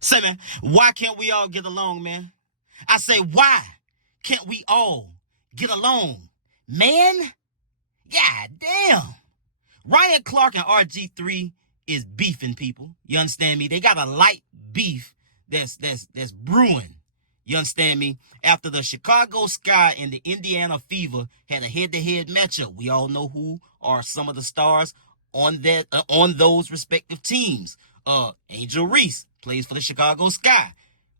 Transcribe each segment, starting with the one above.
Say, man, why can't we all get along, man? I say, why can't we all get along, man? God damn. Ryan Clark and RG3 is beefing, people. You understand me? They got a light beef that's brewing. You understand me? After the Chicago Sky and the Indiana Fever had a head-to-head matchup, we all know who are some of the stars on that on those respective teams. Angel Reese plays for the Chicago Sky.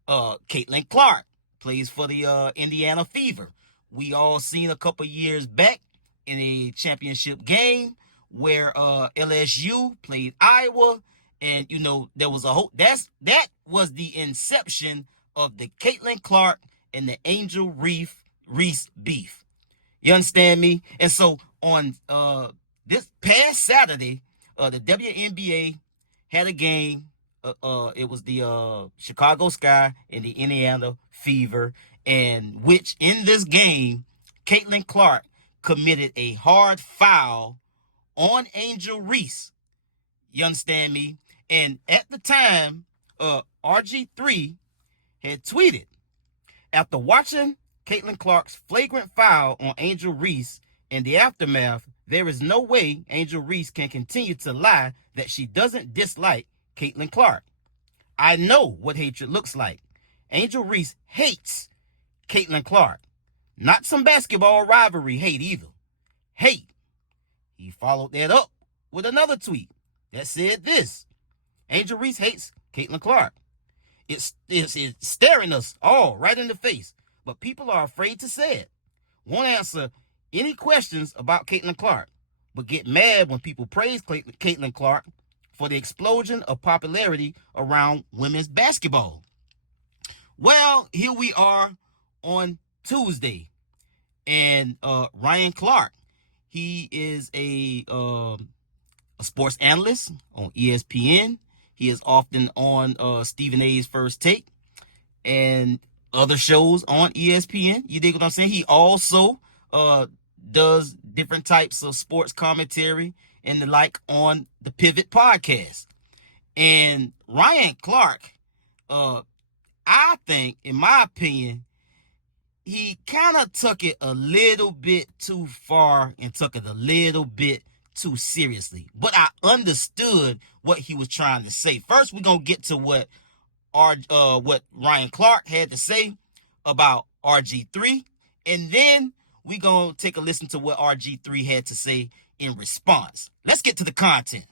Caitlin Clark plays for the Indiana Fever. We all seen a couple years back in a championship game where LSU played Iowa, and you know there was a whole that was the inception of the Caitlin Clark and the Angel Reese beef. You understand me? And so on this past Saturday, the WNBA had a game. It was the Chicago Sky and the Indiana Fever, and which in this game, Caitlin Clark committed a hard foul on Angel Reese. You understand me? And at the time, RG3 had tweeted, after watching Caitlin Clark's flagrant foul on Angel Reese in the aftermath, there is no way Angel Reese can continue to lie that she doesn't dislike Caitlin Clark. I know what hatred looks like. Angel Reese hates Caitlin Clark. Not some basketball rivalry hate either. Hate. He followed that up with another tweet that said this: Angel Reese hates Caitlin Clark. It's staring us all right in the face, but people are afraid to say it. Won't answer any questions about Caitlin Clark, but get mad when people praise Caitlin Clark for the explosion of popularity around women's basketball. Well, here we are on Tuesday, and Ryan Clark, he is a sports analyst on ESPN. He is often on Stephen A's First Take and other shows on ESPN. You dig what I'm saying? He also does different types of sports commentary and the like on the Pivot podcast. And Ryan Clark, I think, in my opinion, he kind of took it a little bit too far and took it a little bit too seriously. But I understood what he was trying to say. First, we're going to get to what Ryan Clark had to say about RG3. And then we're going to take a listen to what RG3 had to say in response. Let's get to the content.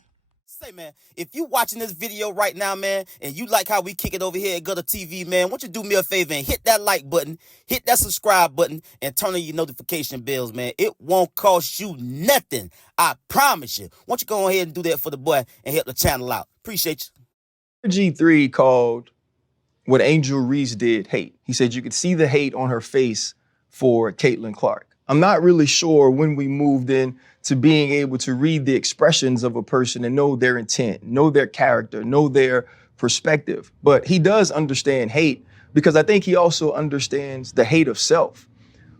Say, man, if you watching this video right now, man, and you like how we kick it over here at GuddaTV, man, why don't you do me a favor and hit that like button, hit that subscribe button, and turn on your notification bells, man. It won't cost you nothing. I promise you. Why don't you go ahead and do that for the boy and help the channel out? Appreciate you. RG3 called what Angel Reese did hate. He said you could see the hate on her face for Caitlin Clark. I'm not really sure when we moved in to being able to read the expressions of a person and know their intent, know their character, know their perspective. But he does understand hate because I think he also understands the hate of self.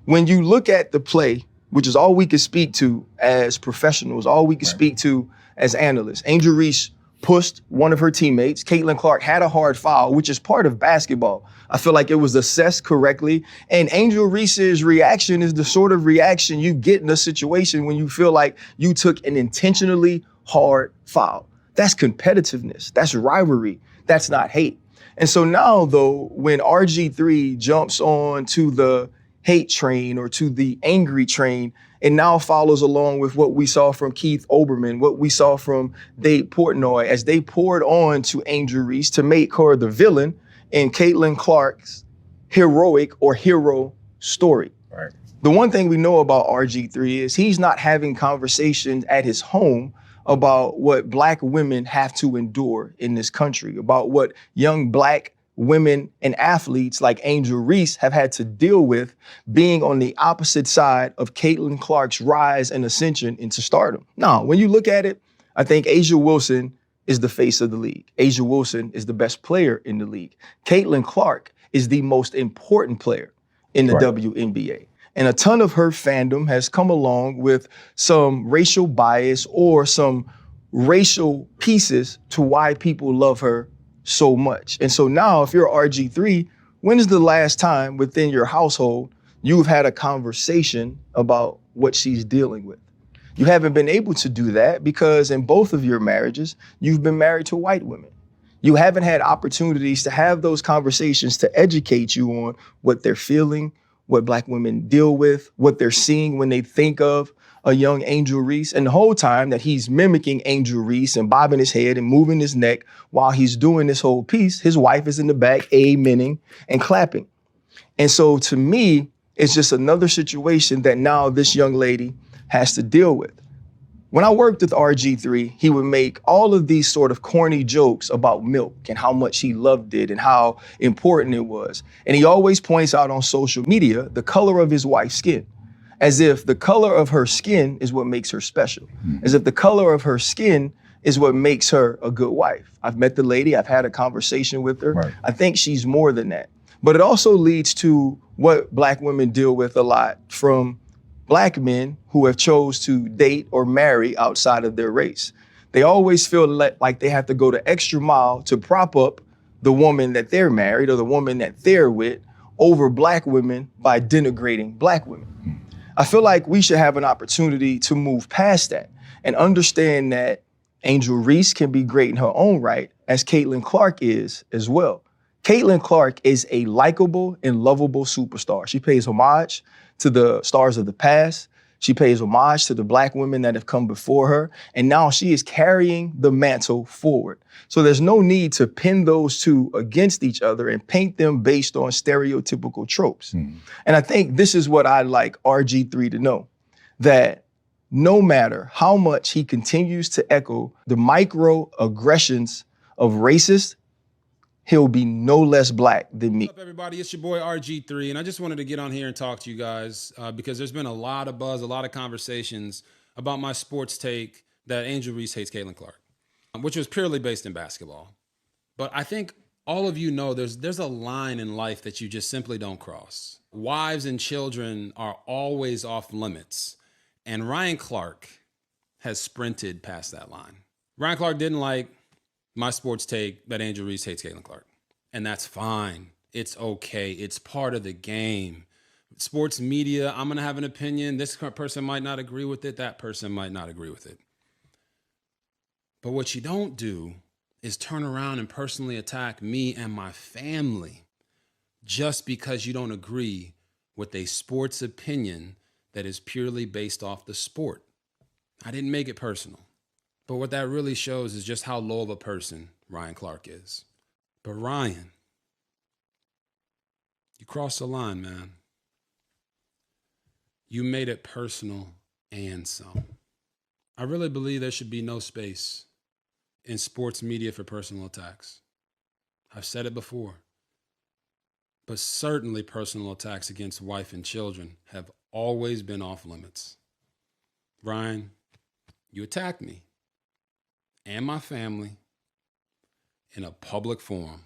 When you look at the play, which is all we can speak to as professionals, all we can speak to as analysts, Angel Reese pushed one of her teammates. Caitlin Clark had a hard foul, which is part of basketball. I feel like it was assessed correctly. And Angel Reese's reaction is the sort of reaction you get in a situation when you feel like you took an intentionally hard foul. That's competitiveness. That's rivalry. That's not hate. And so now, though, when RG3 jumps on to the hate train or to the angry train, and now follows along with what we saw from Keith Olbermann, what we saw from Dave Portnoy, as they poured on to Angel Reese to make her the villain in Caitlin Clark's heroic or hero story. Right. The one thing we know about RG3 is he's not having conversations at his home about what Black women have to endure in this country, about what young Black women and athletes like Angel Reese have had to deal with being on the opposite side of Caitlin Clark's rise and ascension into stardom. Now, when you look at it, I think A'ja Wilson is the face of the league. A'ja Wilson is the best player in the league. Caitlin Clark is the most important player in the WNBA. And a ton of her fandom has come along with some racial bias or some racial pieces to why people love her so much. And so now if you're RG3, when is the last time within your household you've had a conversation about what she's dealing with? You haven't been able to do that because in both of your marriages, you've been married to white women. You haven't had opportunities to have those conversations to educate you on what they're feeling, what Black women deal with, what they're seeing when they think of a young Angel Reese. And the whole time that he's mimicking Angel Reese and bobbing his head and moving his neck while he's doing this whole piece, his wife is in the back amening and clapping. And so to me, it's just another situation that now this young lady has to deal with. When I worked with RG3, he would make all of these sort of corny jokes about milk and how much he loved it and how important it was. And he always points out on social media the color of his wife's skin, as if the color of her skin is what makes her special, as if the color of her skin is what makes her a good wife. I've met the lady, I've had a conversation with her. Right. I think she's more than that. But it also leads to what Black women deal with a lot from Black men who have chose to date or marry outside of their race. They always feel like they have to go the extra mile to prop up the woman that they're married or the woman that they're with over Black women by denigrating Black women. I feel like we should have an opportunity to move past that and understand that Angel Reese can be great in her own right, as Caitlin Clark is as well. Caitlin Clark is a likable and lovable superstar. She pays homage to the stars of the past. She pays homage to the Black women that have come before her. And now she is carrying the mantle forward. So there's no need to pin those two against each other and paint them based on stereotypical tropes. And I think this is what I'd like RG3 to know, that no matter how much he continues to echo the microaggressions of racists, he'll be no less Black than me. What's up, everybody? It's your boy RG3, and I just wanted to get on here and talk to you guys because there's been a lot of buzz, a lot of conversations about my sports take that Angel Reese hates Caitlin Clark, which was purely based in basketball. But I think all of you know there's a line in life that you just simply don't cross. Wives and children are always off limits, and Ryan Clark has sprinted past that line. Ryan Clark didn't like my sports take that Angel Reese hates Caitlin Clark. And that's fine. It's okay. It's part of the game. Sports media, I'm going to have an opinion. This person might not agree with it. That person might not agree with it. But what you don't do is turn around and personally attack me and my family just because you don't agree with a sports opinion that is purely based off the sport. I didn't make it personal. But what that really shows is just how low of a person Ryan Clark is. But Ryan, you crossed the line, man. You made it personal and some. I really believe there should be no space in sports media for personal attacks. I've said it before. But certainly personal attacks against wife and children have always been off limits. Ryan, you attacked me and my family in a public forum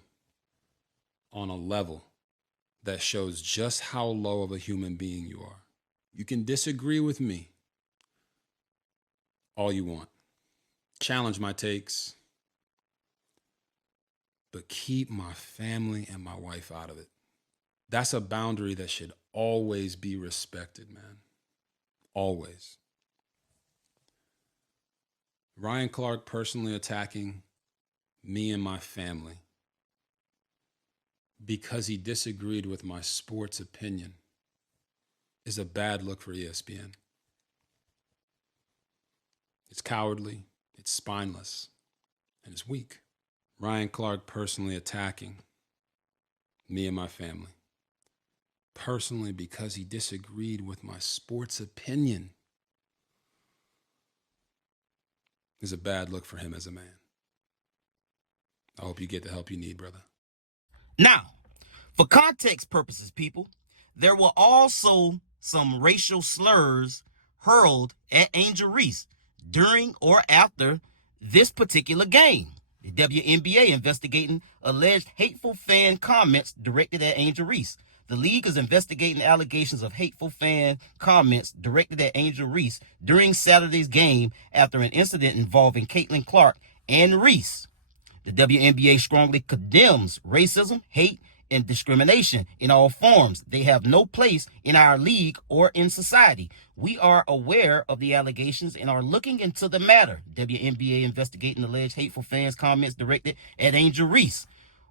on a level that shows just how low of a human being you are. You can disagree with me all you want. Challenge my takes, but keep my family and my wife out of it. That's a boundary that should always be respected, man. Always. Ryan Clark personally attacking me and my family because he disagreed with my sports opinion is a bad look for ESPN. It's cowardly, it's spineless, and it's weak. Ryan Clark personally attacking me and my family personally because he disagreed with my sports opinion is a bad look for him as a man. I hope you get the help you need, brother. Now, for context purposes, people, there were also some racial slurs hurled at Angel Reese during or after this particular game. The WNBA investigating alleged hateful fan comments directed at Angel Reese. The league is investigating allegations of hateful fan comments directed at Angel Reese during Saturday's game after an incident involving Caitlin Clark and Reese. The WNBA strongly condemns racism, hate, and discrimination in all forms. They have no place in our league or in society. We are aware of the allegations and are looking into the matter. WNBA investigating alleged hateful fans' comments directed at Angel Reese.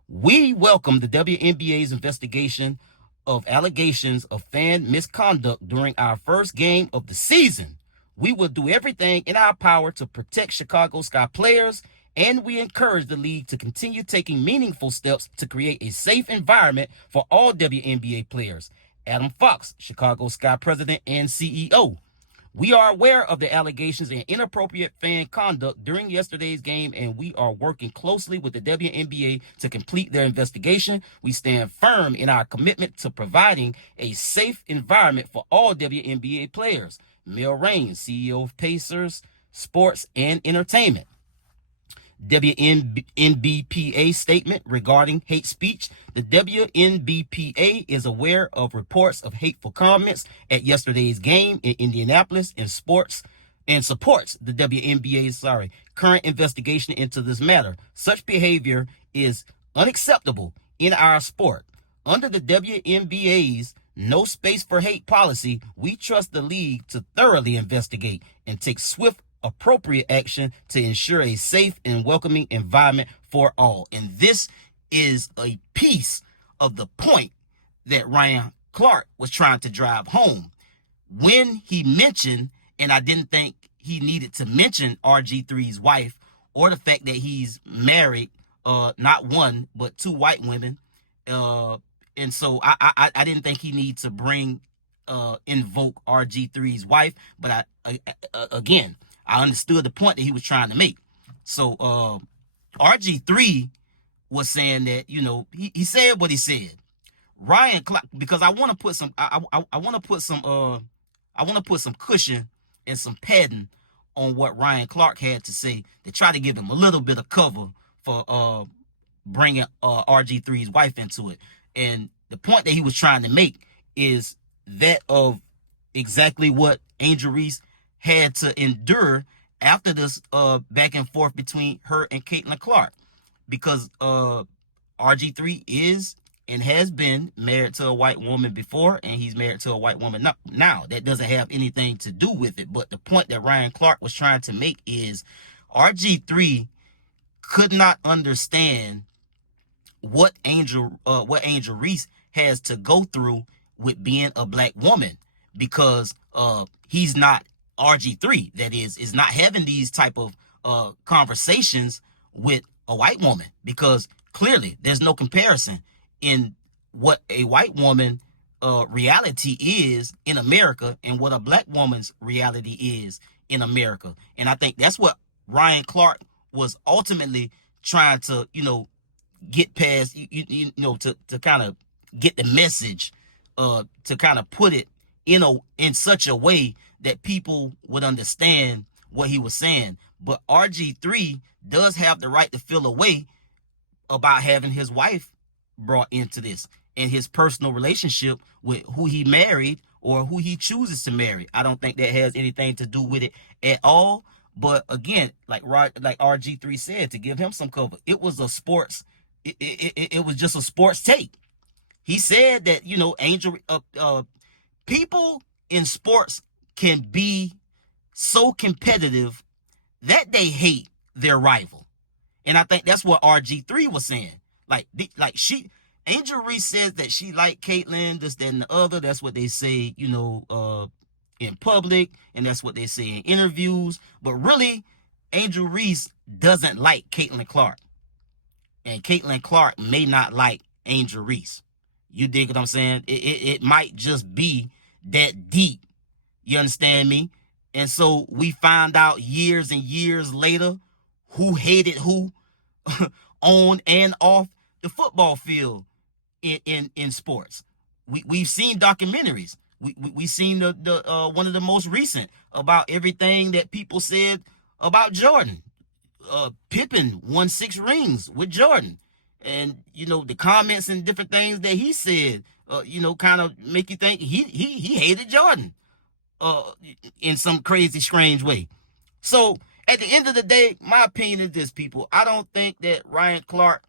We welcome the WNBA's investigation of allegations of fan misconduct during our first game of the season. We will do everything in our power to protect Chicago Sky players, and we encourage the league to continue taking meaningful steps to create a safe environment for all WNBA players. Adam Fox, Chicago Sky president and CEO. We are aware of the allegations and inappropriate fan conduct during yesterday's game, and we are working closely with the WNBA to complete their investigation. We stand firm in our commitment to providing a safe environment for all WNBA players. Mel Raines, CEO of Pacers Sports and Entertainment. WNBPA statement regarding hate speech. The WNBPA is aware of reports of hateful comments at yesterday's game in Indianapolis and supports the WNBA's current investigation into this matter. Such behavior is unacceptable in our sport. Under the WNBA's no space for hate policy, we trust the league to thoroughly investigate and take swift appropriate action to ensure a safe and welcoming environment for all. And this is a piece of the point that Ryan Clark was trying to drive home when he mentioned, and I didn't think he needed to mention RG3's wife or the fact that he's married not one but two white women, and so I didn't think he needs to invoke RG3's wife, but again, I understood the point that he was trying to make. So RG3 was saying that, he said what he said. Ryan Clark, because I want to put some cushion and some padding on what Ryan Clark had to say to try to give him a little bit of cover for bringing RG3's wife into it. And the point that he was trying to make is that of exactly what Angel Reese had to endure after this back and forth between her and Caitlin Clark, because RG3 is and has been married to a white woman before, and he's married to a white woman now. That doesn't have anything to do with it. But the point that Ryan Clark was trying to make is RG3 could not understand what Angel Reese has to go through with being a black woman, because he's not RG3, that is not having these type of conversations with a white woman, because clearly there's no comparison in what a white woman reality is in America and what a black woman's reality is in America. And I think that's what Ryan Clark was ultimately trying to, get past, to kind of get the message, to kind of put it in such a way that people would understand what he was saying. But RG3 does have the right to feel a way about having his wife brought into this and his personal relationship with who he married or who he chooses to marry. I don't think that has anything to do with it at all. But again, like RG3 said, to give him some cover, it was a sports. It was just a sports take. He said that Angel people in sports can be so competitive that they hate their rival, and I think that's what RG3 was saying. Angel Reese says that she liked Caitlyn, this, that, and the other. That's what they say, in public, and that's what they say in interviews. But really, Angel Reese doesn't like Caitlin Clark, and Caitlin Clark may not like Angel Reese. You dig what I'm saying? It might just be that deep. You understand me? And so we find out years and years later who hated who on and off the football field in sports. We've seen documentaries. We've seen the one of the most recent about everything that people said about Jordan. Pippen won 6 rings with Jordan. And, the comments and different things that he said, kind of make you think he hated Jordan in some crazy, strange way. So At the end of the day, my opinion is this, people. I don't think that Ryan Clark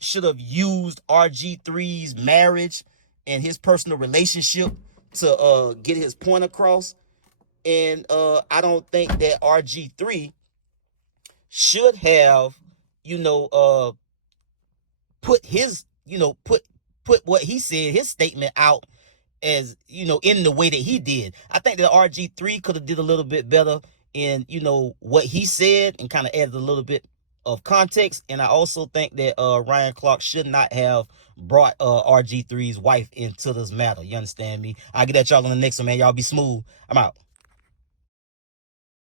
should have used RG3's marriage and his personal relationship to get his point across. And I don't think that RG3 should have, put his, put what he said, his statement out as, in the way that he did. I think that RG3 could have did a little bit better in, what he said and kind of added a little bit of context. And I also think that Ryan Clark should not have brought RG3's wife into this matter. You understand me? I'll get at y'all on the next one, man. Y'all be smooth. I'm out.